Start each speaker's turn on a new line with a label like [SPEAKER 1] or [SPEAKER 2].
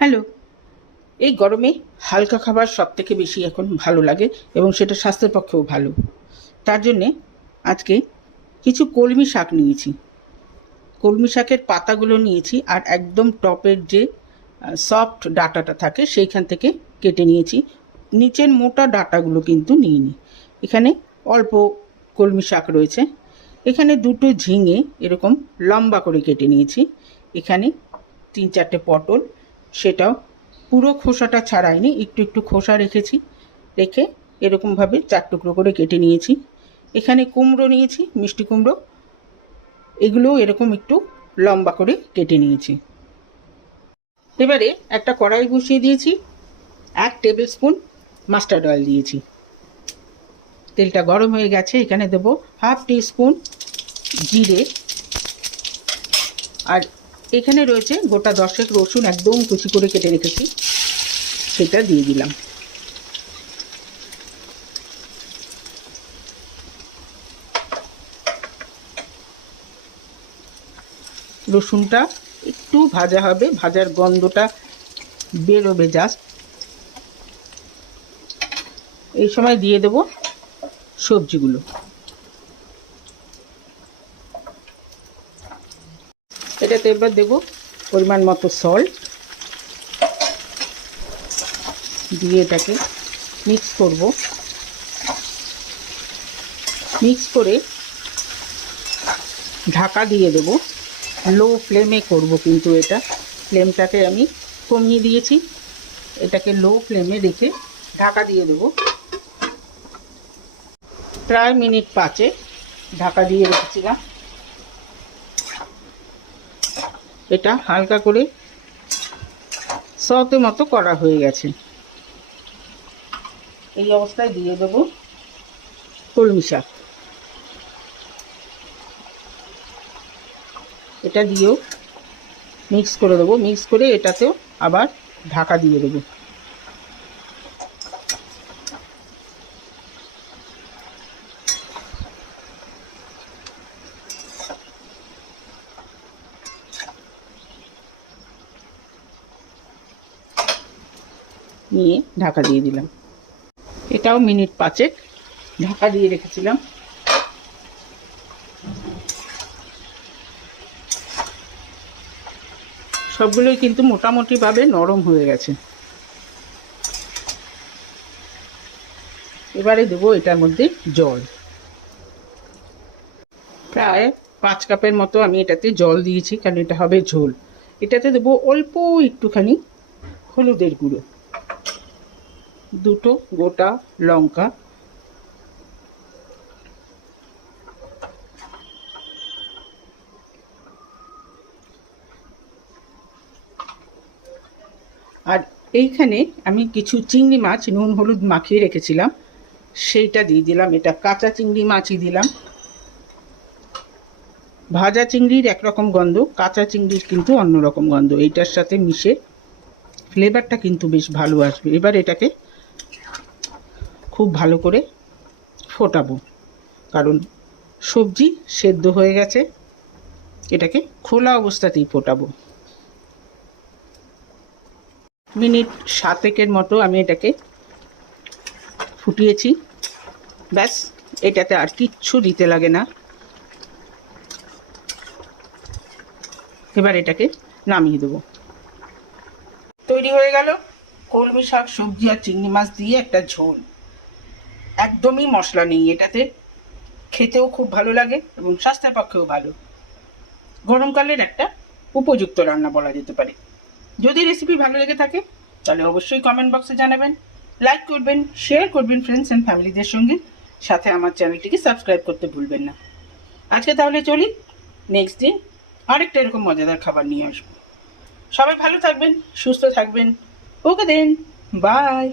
[SPEAKER 1] Hello. এই গরমে হালকা খাবার সব থেকে বেশি এখন ভালো লাগে এবং সেটা স্বাস্থ্যের পক্ষেও ভালো। তার জন্যে আজকে কিছু কলমি শাক নিয়েছি। কলমি শাকের পাতাগুলো নিয়েছি আর একদম টপের যে সফট ডাটাটা থাকে সেইখান থেকে কেটে নিয়েছি। নিচের মোটা ডাটাগুলো কিন্তু নিইনি। এখানে অল্প কলমি শাক রয়েছে। এখানে দুটো ঝিঙে এরকম লম্বা করে কেটে নিয়েছি। এখানে তিন চারটে পটল সেটাও। পুরো খোসাটা ছাড়াইনি, একটু একটু খোসা রেখেছি, রেখে এরকমভাবে চার টুকরো করে কেটে নিয়েছি। এখানে কুমড়ো নিয়েছি, মিষ্টি কুমড়ো, এগুলোও এরকম একটু লম্বা করে কেটে নিয়েছি। এবারে একটা কড়াই বসিয়ে দিয়েছি, এক টেবিল স্পুন মাস্টার্ড অয়েল দিয়েছি। তেলটা গরম হয়ে গেছে, এখানে দেব হাফ টি স্পুন জিরে আর এখানে রয়েছে গোটা দশেক রসুন একদম কুচি করে কেটে রেখেছি। সেটা দিয়ে দিলাম। রসুনটা একটু ভাজা হবে, ভাজার গন্ধটা বেরোবে জাস্ট এই সময় দিয়ে দেব সবজিগুলো। এটাতে এবার দেবো পরিমাণ মতো সল্ট দিয়ে এটাকে মিক্স করব। মিক্স করে ঢাকা দিয়ে দেব। লো ফ্লেমে করব কিন্তু এটা। ফ্লেমটাকে আমি কমিয়ে দিয়েছি। এটাকে লো ফ্লেমে রেখে ঢাকা দিয়ে দেব। প্রায় মিনিট পাঁচে ঢাকা দিয়ে রেখেছিলাম। এটা হালকা করে সতে মতো করা হয়ে গেছে। এই অবস্থায় দিয়ে দেব কলমি শাক। এটা দিয়েও মিক্স করে দেবো। মিক্স করে এটাতেও আবার ঢাকা দিয়ে দেবো। নিয়ে ঢাকা দিয়ে দিলাম। এটাও মিনিট পাঁচেক ঢাকা দিয়ে রেখেছিলাম। সবগুলোই কিন্তু মোটামুটিভাবে নরম হয়ে গেছে। এবারে দেবো এটার মধ্যে জল। প্রায় পাঁচ কাপের মতো আমি এটাতে জল দিয়েছি, কারণ এটা হবে ঝোল। এটাতে দেবো অল্প একটুখানি হলুদের গুঁড়ো। দুটো গোটা লঙ্কা। আর এইখানে আমি কিছু চিংড়ি মাছ, নুন, হলুদ মাখিয়ে রেখেছিলাম। সেইটা দিয়ে দিলাম, এটা কাঁচা চিংড়ি মাছই দিলাম। ভাজা চিংড়ির একরকম গন্ধ, কাঁচা চিংড়ির কিন্তু অন্যরকম গন্ধ। এইটার সাথে মিশে ফ্লেভারটা কিন্তু বেশ ভালো আসবে। এবার এটাকে খুব ভালো করে ফোটাবো। কারণ সবজি সেদ্ধ হয়ে গেছে, এটাকে খোলা অবস্থাতেই ফোটাবো। মিনিট সাতেকের মতো আমি এটাকে ফুটিয়েছি। ব্যাস, এটাতে আর কিচ্ছু দিতে লাগে না। এবার এটাকে নামিয়ে দেবো। তৈরি হয়ে গেল। কলমি শাক, সবজি আর চিংড়ি মাছ দিয়ে একটা ঝোল। একদমই মশলা নেই এটাতে। খেতেও খুব ভালো লাগে এবং স্বাস্থ্যের পক্ষেও ভালো। গরমকালের একটা উপযুক্ত রান্না বলা যেতে পারে। যদি রেসিপি ভালো লেগে থাকে, তাহলে অবশ্যই কমেন্ট বক্সে জানাবেন লাইক করবেন শেয়ার করবেন ফ্রেন্ডস অ্যান্ড ফ্যামিলিদের সঙ্গে। সাথে আমার চ্যানেলটিকে সাবস্ক্রাইব করতে ভুলবেন না। আজকে তাহলে চলি নেক্সট দিন আরেকটা এরকম মজাদার খাবার নিয়ে আসব। সবাই ভালো থাকবেন, সুস্থ থাকবেন। ওকে দেন বাই